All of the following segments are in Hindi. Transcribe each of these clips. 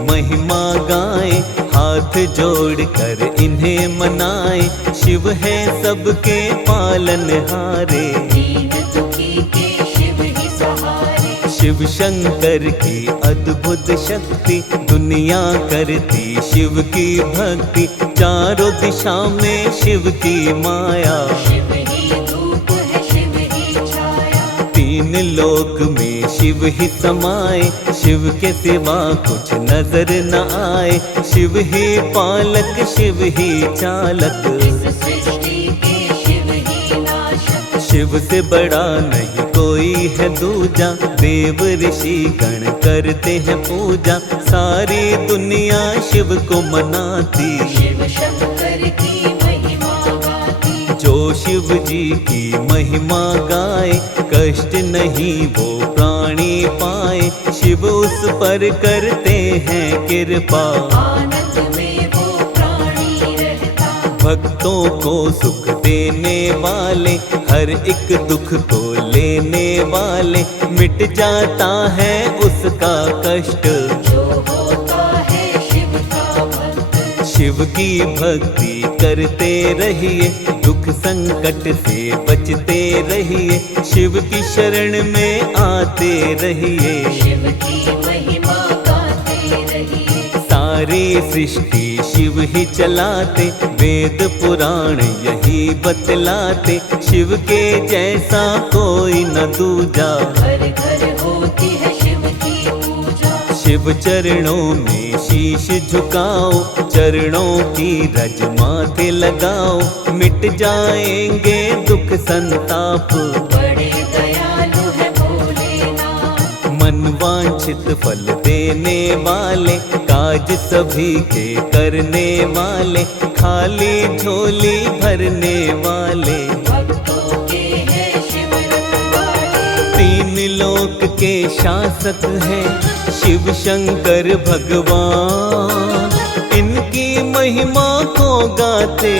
महिमा गाए, हाथ जोड़ कर इन्हें मनाए। शिव है सबके पालनहारे, दीन दुखी के शिव ही सहारे। शिव शंकर की अद्भुत शक्ति, दुनिया करती शिव की भक्ति। चारों दिशा में शिव की माया, शिव ही धूप है शिव ही छाया। तीन लोक में शिव ही समाए, शिव के सिवा कुछ नजर न आए। शिव ही पालक, शिव ही चालक, इस सृष्टि के शिव ही नाशक। शिव से बड़ा नहीं कोई है दूजा, देव ऋषि गण करते हैं पूजा। सारी दुनिया शिव को मनाती, शिव शंकर की महिमा गाती। जो शिव जी की महिमा गाए, कष्ट नहीं वो प्राणी पाए। शिव उस पर करते हैं कृपा, आनंद में वो प्राणी रहता। भक्तों को सुख देने वाले, हर एक दुख को लेने वाले। मिट जाता है उसका कष्ट, जो होता है शिव का भक्त। शिव की भक्ति करते रहिए, दुख संकट से बचते रहिए। शिव की शरण में आते रहिए, शिव की महिमा गाते रहिए। सारी सृष्टि शिव ही चलाते, वेद पुराण यही बतलाते। शिव के जैसा कोई न दूजा, घर घर होती है शिव की पूजा। शिव चरणों में शीश झुकाओ, चरणों की रज माथे लगाओ। मिट जाएंगे दुख संताप, बड़े दयालु है भोलेनाथ। मन वांछित फल देने वाले, काज सभी के करने वाले। खाली झोली भरने वाले, भक्तों के हैं शिव रखवाले। तीन लोक के शासक हैं शिव शंकर भगवान। इनकी महिमा को गाते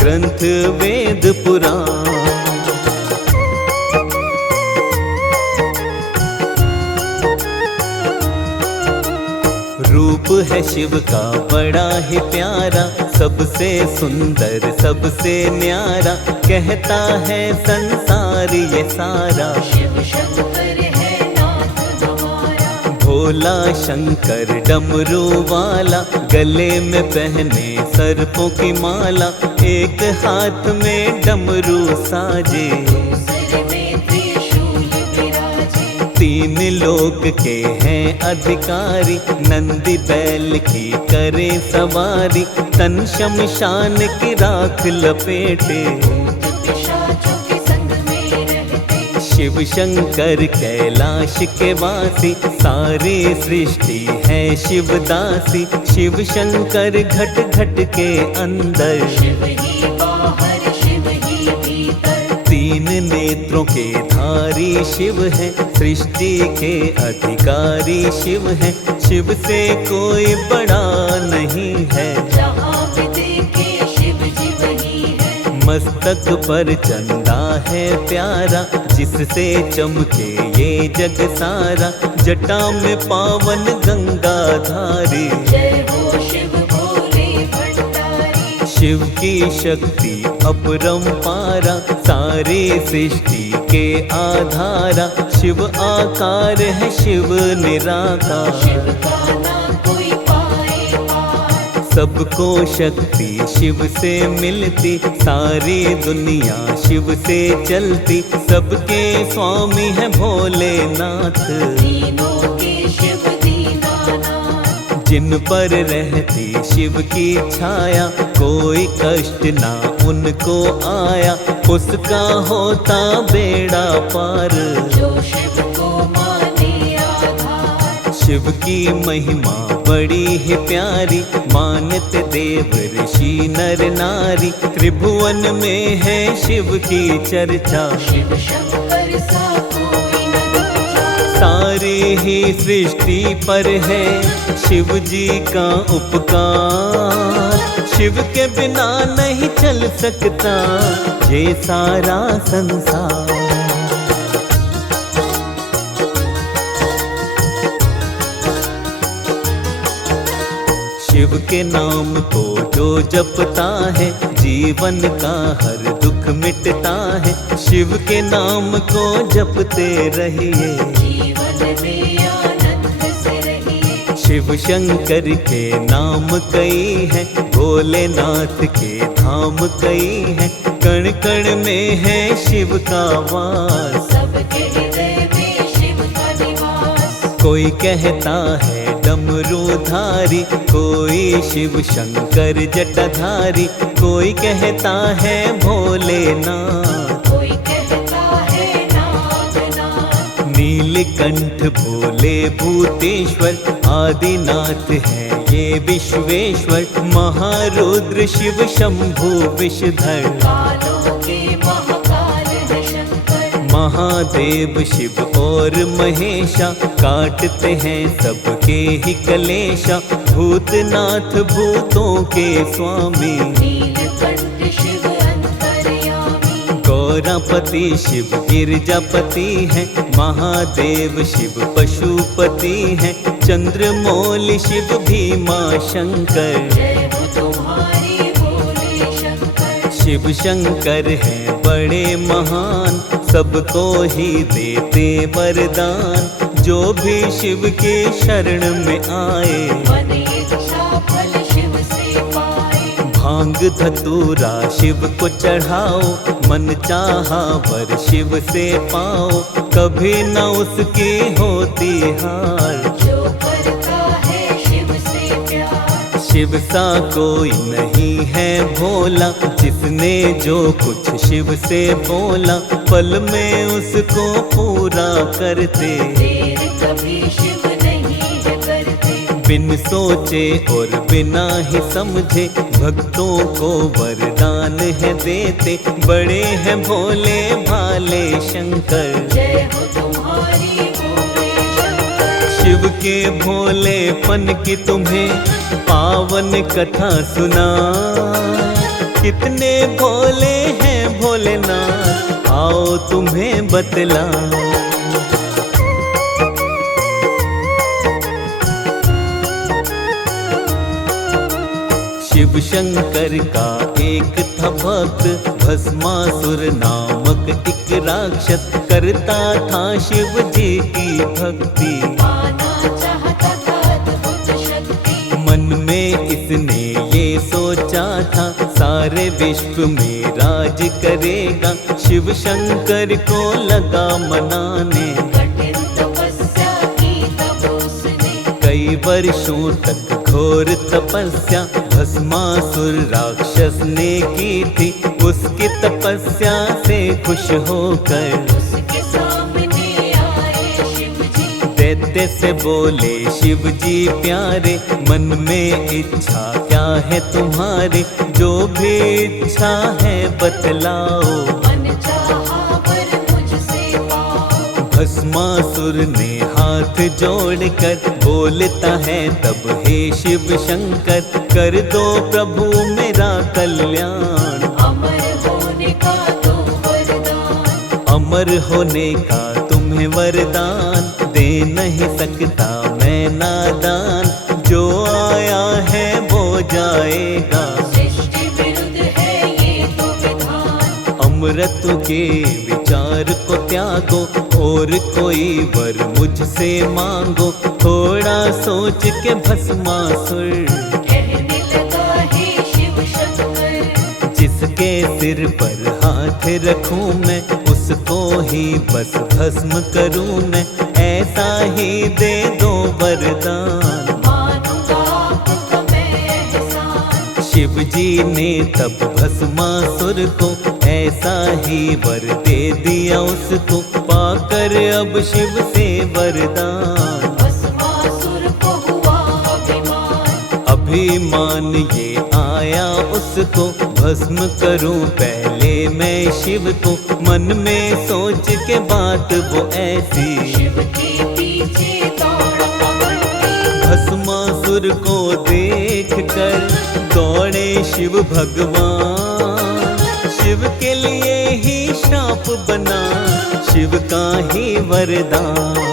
ग्रंथ वेद पुराण। रूप है शिव का बड़ा ही प्यारा, सबसे सुंदर सबसे न्यारा। कहता है संसार ये सारा, शिव शंकर है नाथ हमारा। भोला शंकर डमरू वाला, गले में पहने सर्पों की माला। एक हाथ में डमरू साजे, दूसरे में त्रिशूल विराजे। तीन लोक के हैं अधिकारी, नंदी बैल की करे सवारी। तन शमशान की राख लपेटे, भूत पिशाचों के संग में रहते। शिव शंकर कैलाश के वासी, सारी सृष्टि है शिवदासी। शिव शंकर घट घट के अंदर, शिव ही बाहर शिव ही भीतर। तीन नेत्रों के धारी शिव है, सृष्टि के अधिकारी शिव है। शिव से कोई बड़ा नहीं है, जहाँ भी देखे शिव जी वही है। मस्तक पर चंदा है प्यारा, जिससे चमके ये जग सारा। जटा में पावन गंगा धारी, जय हो शिव भोले भंडारी। शिव की शक्ति अपरंपारा, सारी सृष्टि के आधारा। शिव आकार है शिव निराकार, शिव का ना कोई पाए पार। सबको शक्ति शिव से मिलती, सारी दुनिया शिव से चलती। सबके स्वामी है भोलेनाथ, तीनों के शिव दीनानाथ। जिन पर रहती शिव की छाया, कोई कष्ट ना उनको आया। उसका होता बेड़ा पार, जो शिव को माने आधार। शिव की महिमा बड़ी ही प्यारी, मानते देव ऋषि नर नारी। त्रिभुवन में है शिव की चर्चा, शिव शंकर सा कोई न दूजा। सारी ही सृष्टि पर है शिव जी का उपकार। शिव के बिना नहीं चल सकता ये सारा संसार। शिव के नाम को जो जपता है जीवन का हर दुख मिटता है। शिव के नाम को जपते रहिए, जीवन में आनंद से रहिए। शिव शंकर के नाम कई हैं, भोलेनाथ के धाम कई हैं। कण कण में है शिव का वास, सबके हृदय में शिव का निवास। कोई कहता है डमरूधारी, कोई शिव शंकर जटाधारी, कोई कहता है भोलेनाथ, कोई कहता है नागनाथ। नीलकंठ भोले भूतेश्वर आदिनाथ है ये विश्वेश्वर। महारुद्र शिव शंभु विषधर, कालों के महाकाल है शंकर। महादेव शिव और महेशा, काटते हैं सबके ही कलेशा। भूतनाथ भूतों के स्वामी, नीलकंठ शिव अंतर्यामी। गौरापति शिव गिरजापति है, महादेव शिव पशुपति है। चंद्रमौली शिव भीमा शंकर, जय हो तुम्हारी भोले शंकर। शिव शंकर है बड़े महान, सबको ही देते वरदान। जो भी शिव के शरण में आए, मन इच्छा फल शिव से पाए। भांग धतूरा शिव को चढ़ाओ, मन चाहा वर शिव से पाओ। कभी न उसकी होती हार, जो करता है शिव से प्यार। शिव सा कोई नहीं है भोला, जिसने जो कुछ शिव से बोला पल में उसको पूरा करते। देर कभी शिव नहीं है करते। बिन सोचे और बिना ही समझे भक्तों को वरदान है देते। बड़े हैं भोले भाले शंकर, जय हो तुम्हारी भोले शंकर। शिव के भोलेपन की तुम्हें पावन कथा सुना। कितने भोले हैं भोलेनाथ, आओ तुम्हें बतला। शिव शंकर का एक था भक्त, भस्मासुर नामक एक राक्षस। करता था शिव जी की भक्ति, पाना चाहता था अद्भुत शक्ति। मन में इसने ये सोचा था सारे विश्व में राज करेगा। शिव शंकर को लगा मनाने, कठिन तपस्या की तब उसने। कई वर्षों तक घोर तपस्या भस्मासुर राक्षस ने की थी। उसकी तपस्या से खुश होकर उसके सामने आए शिव जी। दैत्य से बोले शिव जी प्यारे, मन में इच्छा क्या है तुम्हारे। जो भी इच्छा है बतलाओ, मन चाहा वर मुझसे पाओ। भस्मासुर ने हाथ जोड़कर बोलता है तब हे शिव शंकर, कर दो प्रभु मेरा कल्याण। अमर होने का दो वरदान। अमर होने का तुम्हें वरदान, दे नहीं सकता मैं नादान। जो आया है वो जाएगा, सृष्टि विरुद्ध है ये तो विधान। अमृत के विचार को त्यागो, और कोई वर मुझसे मांगो। थोड़ा सोच के भस्मासुर कहने लगा हे शिव शंकर। जिसके सिर पर हाथ रखूं मैं, उसको ही बस भस्म करूं मैं। ऐसा ही दे दो वरदान, मानूंगा आपका मैं एहसान। शिव जी ने तब भस्मासुर को ऐसा ही वर दे दिया उसको। पाकर अब शिव से वरदान, भस्मासुर को हुआ अभिमान। अभिमान ये आया उसको। भस्म करूं पहले मैं शिव को, मन में सोच के बात वो ऐसी। शिव के पीछे दौड़ पकड़ती। भस्मासुर को देख कर दौड़े शिव भगवान। शिव के लिए ही श्राप बना शिव का ही वरदान।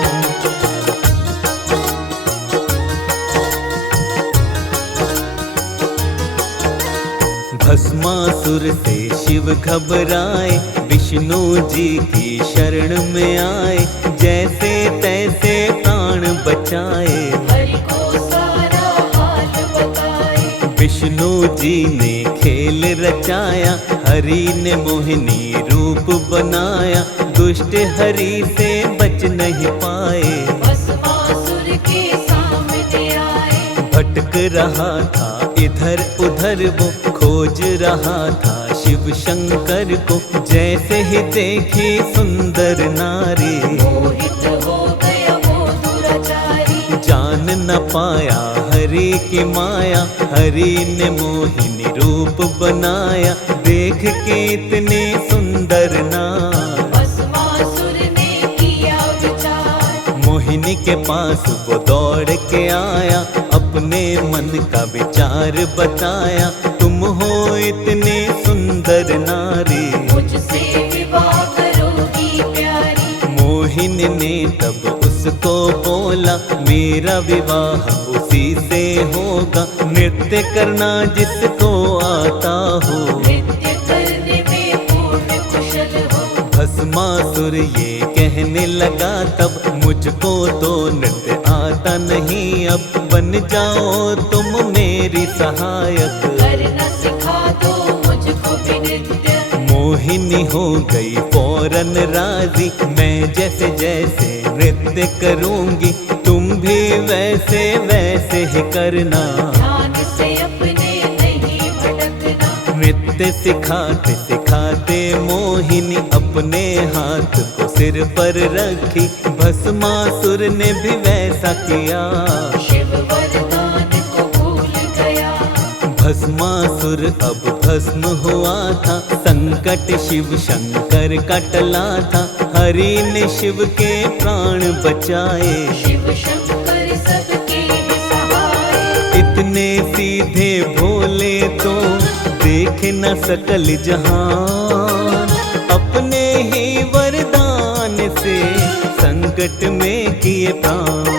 भस्मासुर से शिव घबराए, विष्णु जी की शरण में आए, जैसे तैसे प्राण बचाए। हरि को सारा हाल बताए। विष्णु जी ने खेल रचाया, हरि ने मोहिनी रूप बनाया, दुष्ट हरि से बच नहीं पाए। भस्मासुर के सामने आए। भटक रहा था इधर उधर वो, खोज रहा था शिव शंकर को, जैसे ही देखी सुंदर नारी। मोहित हो गया वो दुराचारी। जान न पाया हरि की माया, हरि ने मोहिनी रूप बनाया, देख के इतने सुंदर नार। भस्मासुर ने किया विचार। मोहिनी के पास वो दौड़ के आया, अपने मन का विचार बताया, तुम हो इतने सुंदर नारी, मुझसे विवाह करोगी प्यारी। मोहिनी ने तब उसको बोला, मेरा विवाह उसी से होगा, नृत्य करना जिसको आता हो, नृत्य करने में पूर्ण कुशल हो। भस्मासुर ये कहने लगा तब, मुझको तो नृत्य आता नहीं, अब बन जाओ तुम मेरी सहायक, करना सिखा दो मुझको भी नृत्य। मोहिनी हो गई फौरन राजी, मैं जैसे जैसे नृत्य करूंगी, तुम भी वैसे वैसे ही करना। ध्यान से अपने नहीं भटकना। नृत्य सिखाते सिखाते मोहिनी अपने हाथ को सिर पर रखी, भस्मासुर ने भी वैसा किया, शिव वरदान को भूल गया। भस्मासुर अब भस्म हुआ था, संकट शिव शंकर का टला था, हरि ने शिव के प्राण बचाए। शिव शंकर सबके सहाय। इतने सीधे भोले तो देख न सकल जहान, अपने ही वरदान से संकट में किए प्राण।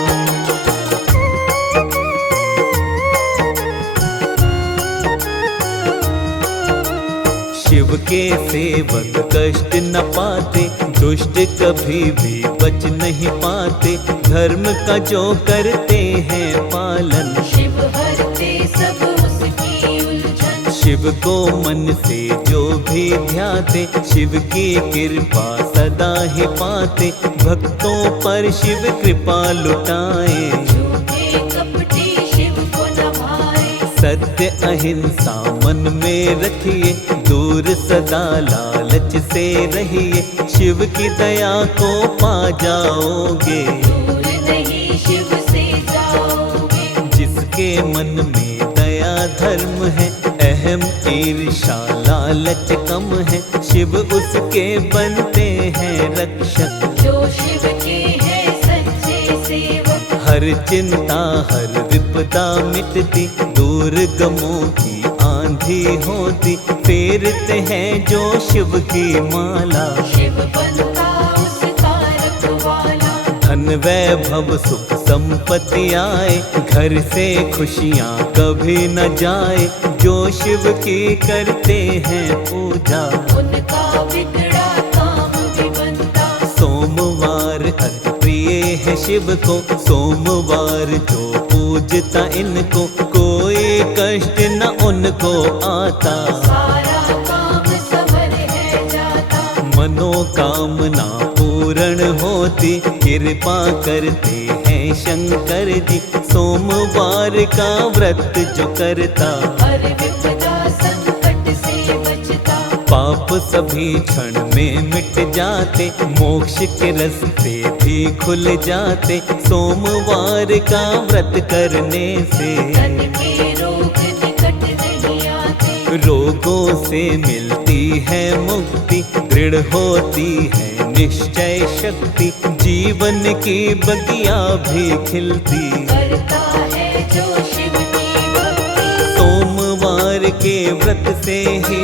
शिव के सेवक कष्ट न पाते, दुष्ट कभी भी बच नहीं पाते, धर्म का जो करते हैं पालन, शिव हरते सब उसकी उलझन। शिव को मन से जो भी ध्याते, शिव की कृपा सदा ही पाते, भक्तों पर शिव कृपा लुटाए। झूठे कपटी शिव को न भाए। सत्य अहिंसा मन में रखिए, दूर सदा लालच से रहिए, शिव की दया को पा जाओगे, दूर नहीं शिव से जाओगे। जिसके मन में दया धर्म है, अहम ईर्षा लालच कम है, शिव उसके बनते हैं रक्षक। जो शिव के हैं सच्चे सेवक, हर चिंता हर विपदा मिटती, दूर गमों की आंधी होती, फेरते हैं जो शिव की माला, शिव बनता उसका रखवाला। धन वैभव सुख संपत्ति आए, घर से खुशियाँ कभी न जाए, जो शिव की करते हैं पूजा, उनका बिगड़ा काम भी बनता। सोमवार अति प्रिय है शिव को, सोमवार जो पूजता इनको, कोई कष्ट न उनको आता, सारा काम सवर है जाता। मनोकामना पूर्ण होती, कृपा करते हैं शंकर जी, सोमवार का व्रत जो करता, हर विपदा संकट से बचता। पाप सभी क्षण में मिट जाते, मोक्ष के रास्ते भी खुल जाते, सोमवार का व्रत करने से तन के रोग निकट नहीं आते। रोगों से मिलती है मुक्ति, दृढ़ होती है निश्चय शक्ति, जीवन की बगिया भी खिलती, करता है जो शिव की भक्ति। सोमवार के व्रत से ही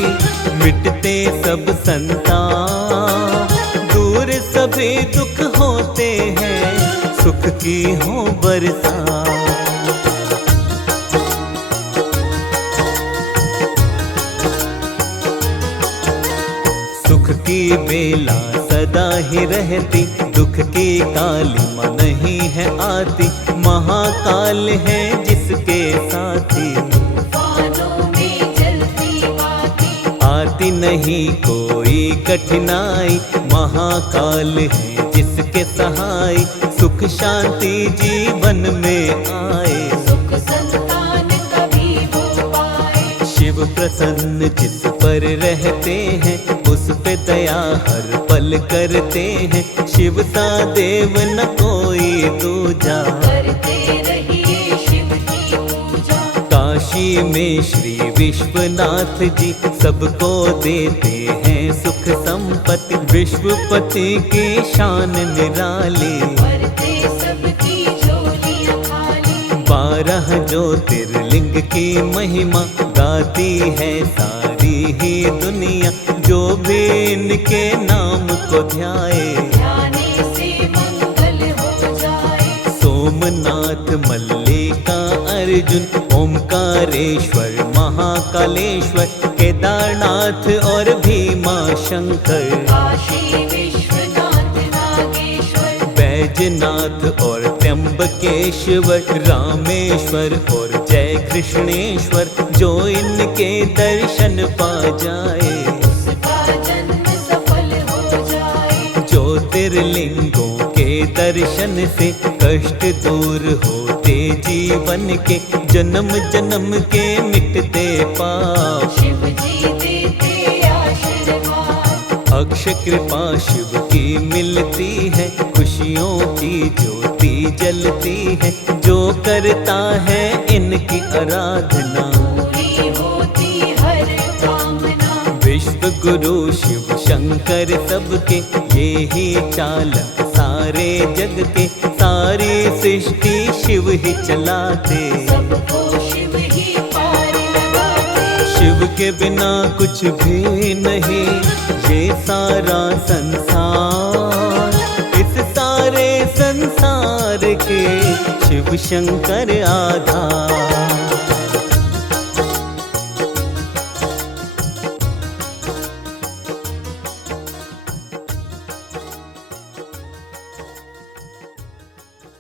मिटते सब संताप, दूर सभी दुख होते हैं, सुख की हो बरसात। बेला सदा ही रहती, दुख की काली माँ नहीं है आती, महाकाल है जिसके साथी, तूफानों में जलती बाती, आती नहीं कोई कठिनाई, महाकाल है जिसके सहाय, सुख शांति जीवन में आए, सुख संतान कभी हो पाए। शिव प्रसन्न जिस पर रहते हैं, उस पे दया हर पल करते हैं, शिव सा देव न कोई दूजा, करते रहिए शिव की पूजा। काशी में श्री विश्वनाथ जी सबको देते हैं सुख संपत्ति, विश्वपति की शान निराली, भरते सबकी झोलियां खाली। 12 ज्योतिर्लिंग की महिमा गाती है सारी ही दुनिया, जो भी इनके नाम को ध्याए, ध्याने से मंगल हो जाए। सोमनाथ मल्लिका अर्जुन, ओमकारेश्वर महाकालेश्वर, केदारनाथ और भीमा शंकर, काशी विश्वनाथ नागेश्वर, बैजनाथ और त्र्यंबकेश्वर, रामेश्वर और जय कृष्णेश्वर, जो इनके दर्शन पा जाए, उसका जन्म सफल हो जाए। ज्योतिर्लिंगों के दर्शन से कष्ट दूर होते जीवन के, जन्म जन्म के मिटते पाप, शिव जी देते आशीर्वाद। अक्षय कृपा शिव की मिलती है, खुशियों की ज्योति जलती है, जो करता है इनकी आराधना, पूरी होती हर कामना। विश्व गुरु शिव शंकर सबके, ये ही चालक सारे जग के, सारी सृष्टि शिव ही चलाते, सबको शिव ही पार लगाते। शिव के बिना कुछ भी नहीं ये सारा संसार, इस सारे संसार के शिव शंकर आधार।